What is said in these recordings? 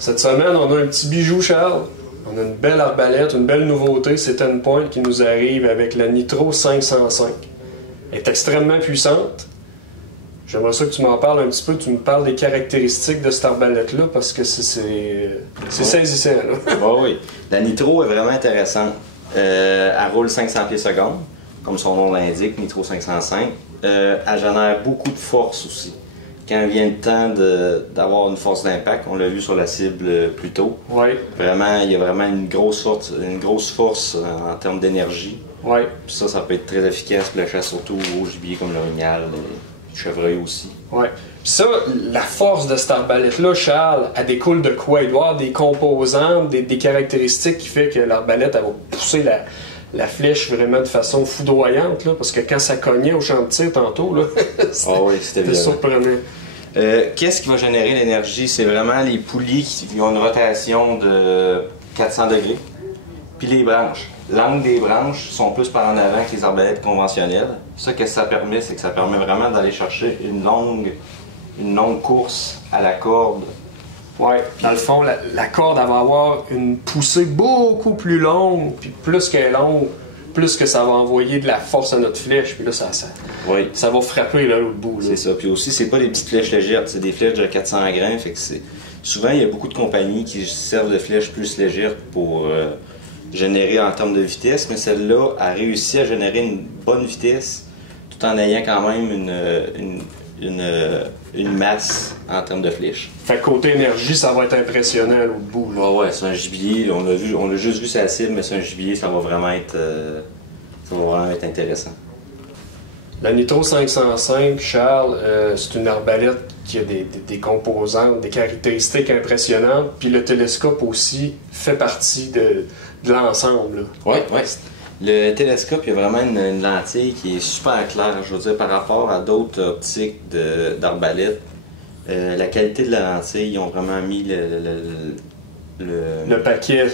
Cette semaine, on a un petit bijou, Charles. On a une belle arbalète, une belle nouveauté. C'est une pointe qui nous arrive avec la Nitro 505. Elle est extrêmement puissante. J'aimerais ça que tu m'en parles un petit peu. Tu me parles des caractéristiques de cette arbalète-là parce que c'est saisissant. Oui. La Nitro est vraiment intéressante. Elle roule 500 pieds secondes, comme son nom l'indique, Nitro 505. Elle génère beaucoup de force aussi. Quand vient le temps d'avoir une force d'impact, on l'a vu sur la cible plus tôt. Oui. Vraiment, il y a vraiment une grosse force en termes d'énergie. Oui. Ça peut être très efficace pour la chasse, surtout au gibier comme l'orignal, le chevreuil aussi. Oui. Puis ça, la force de cette arbalète-là, Charles, elle découle de quoi? Il doit y avoir des composantes, des caractéristiques qui fait que l'arbalète, elle va pousser la flèche vraiment de façon foudroyante, là, parce que quand ça cognait au champ de tir tantôt, là, c'était surprenant. Qu'est-ce qui va générer l'énergie? C'est vraiment les poulies qui ont une rotation de 400 degrés, puis les branches. L'angle des branches sont plus par en avant que les arbalètes conventionnelles. Ça, qu'est-ce que ça permet? C'est que ça permet vraiment d'aller chercher une longue course à la corde. Oui, dans le fond, la corde elle va avoir une poussée beaucoup plus longue, puis plus qu'elle est longue, plus que ça va envoyer de la force à notre flèche, puis là, ça va frapper là, l'autre bout. C'est ça. Puis aussi, c'est pas des petites flèches légères, c'est des flèches de 400 grains. Fait que souvent, il y a beaucoup de compagnies qui servent de flèches plus légères pour générer en termes de vitesse, mais celle-là a réussi à générer une bonne vitesse tout en ayant quand même une masse en termes de flèches. Fait que côté énergie, ça va être impressionnant à l'autre bout. Ouais, c'est un gibier. On l'a juste vu sa cible, mais c'est un gibier, ça va vraiment être intéressant. La Nitro 505, Charles, c'est une arbalète qui a des composantes, des caractéristiques impressionnantes, puis le télescope aussi fait partie de l'ensemble. Oui. Le télescope, il y a vraiment une lentille qui est super claire, je veux dire, par rapport à d'autres optiques d'arbalète. La qualité de la lentille, ils ont vraiment mis le paquet,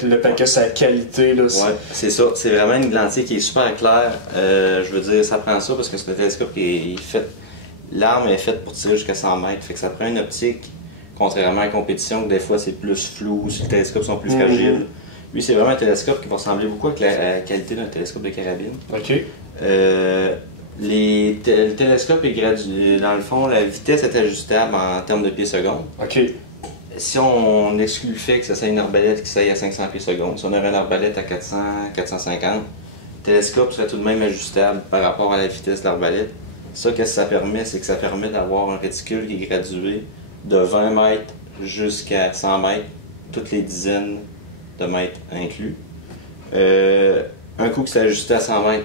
sa qualité. Oui, c'est ça. C'est vraiment une lentille qui est super claire. Je veux dire, ça prend ça parce que c'est un télescope qui est fait. L'arme est faite pour tirer jusqu'à 100 mètres. Fait que ça prend une optique, contrairement à la compétition, que des fois c'est plus flou, si les télescopes sont plus fragiles. Lui, c'est vraiment un télescope qui va ressembler beaucoup avec la qualité d'un télescope de carabine. OK. Le télescope est gradué. Dans le fond, la vitesse est ajustable en termes de pieds secondes. OK. Si on exclut le fait que ça soit une arbalète qui s'aille à 500 pieds secondes, si on aurait une arbalète à 400, 450, le télescope serait tout de même ajustable par rapport à la vitesse de l'arbalète. Ça, qu'est-ce que ça permet? C'est que ça permet d'avoir un réticule qui est gradué de 20 mètres jusqu'à 100 mètres, toutes les dizaines de mètres inclus. Un coup que c'est ajusté à 100 mètres.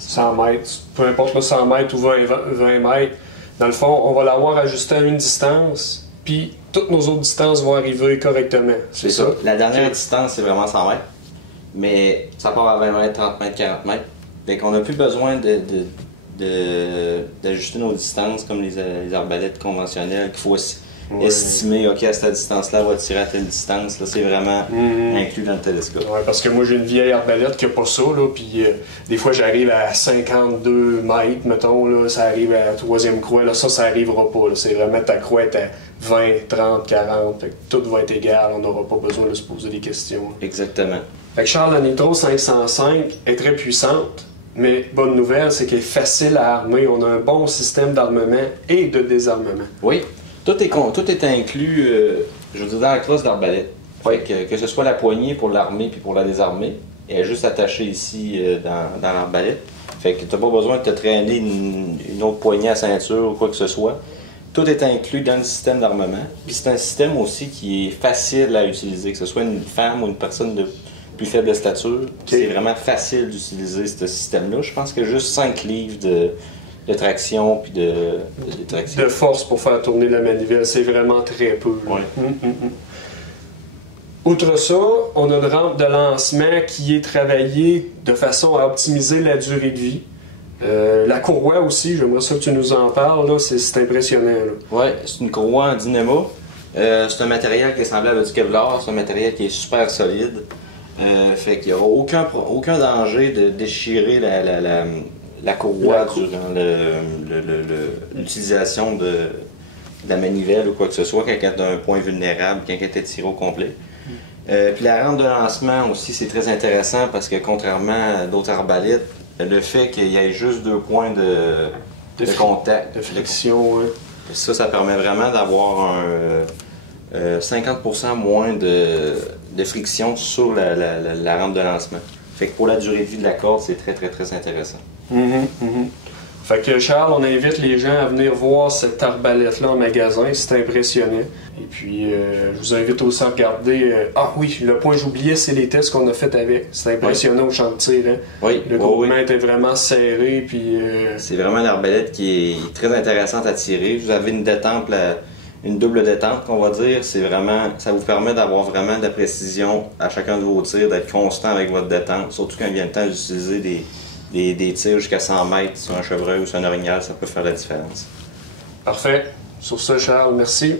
100 mètres, peu importe le 100 mètres ou 20 mètres, dans le fond, on va l'avoir ajusté à une distance, puis toutes nos autres distances vont arriver correctement. C'est ça? La dernière distance, c'est vraiment 100 mètres, mais ça part à 20 mètres, 30 mètres, 40 mètres. Fait qu'on n'a plus besoin d'ajuster nos distances comme les arbalètes conventionnelles qu'il faut estimer, ok, à cette distance-là, on va tirer à telle distance. Là, c'est vraiment inclus dans le télescope. Oui, parce que moi, j'ai une vieille arbalète qui n'a pas ça, là, puis des fois, j'arrive à 52 mètres, mettons, là, ça arrive à la troisième croix, là, ça n'arrivera pas. C'est vraiment ta croix est à 20, 30, 40, fait que tout va être égal, on n'aura pas besoin de se poser des questions. Là. Exactement. Fait que Charles, la Nitro 505 est très puissante, mais bonne nouvelle, c'est qu'elle est facile à armer. On a un bon système d'armement et de désarmement. Oui. Tout est inclus, je veux dire, dans la classe d'arbalète. Que ce soit la poignée pour l'armer puis pour la désarmer, elle est juste attachée ici dans l'arbalète. Fait que tu n'as pas besoin de te traîner une autre poignée à ceinture ou quoi que ce soit. Tout est inclus dans le système d'armement. Puis c'est un système aussi qui est facile à utiliser, que ce soit une femme ou une personne de plus faible stature. C'est vraiment facile d'utiliser ce système-là. Je pense que juste 5 livres de traction puis de traction. De force pour faire tourner la manivelle, c'est vraiment très peu. Outre ça, on a une rampe de lancement qui est travaillée de façon à optimiser la durée de vie. La courroie aussi, j'aimerais ça que tu nous en parles, c'est impressionnant. Oui, c'est une courroie en dynamo. C'est un matériel qui est semblable à du Kevlar, c'est un matériel qui est super solide. Fait qu'il n'y aura aucun danger de déchirer la courroie durant l'utilisation la manivelle ou quoi que ce soit quand elle a un point vulnérable, quand elle était tirée au complet. Puis la rampe de lancement aussi, c'est très intéressant parce que contrairement à d'autres arbalètes, le fait qu'il y ait juste 2 points de contact, de friction, ouais. ça permet vraiment d'avoir un 50% moins de friction sur la rampe de lancement. Fait que pour la durée de vie de la corde, c'est très intéressant. Fait que Charles, on invite les gens à venir voir cette arbalète-là en magasin, c'est impressionnant. Et puis, je vous invite aussi à regarder... ah oui, le point que j'oubliais, c'est les tests qu'on a fait avec. C'est impressionnant au champ de tir. Hein? Oui. Le groupement était vraiment serré, puis... C'est vraiment une arbalète qui est très intéressante à tirer. Vous avez une détente, une double détente, qu'on va dire. C'est vraiment... Ça vous permet d'avoir vraiment de la précision à chacun de vos tirs, d'être constant avec votre détente, surtout quand il vient le temps d'utiliser des tirs jusqu'à 100 mètres sur un chevreuil ou sur un orignal, ça peut faire la différence. Parfait. Sur ce, Charles, merci.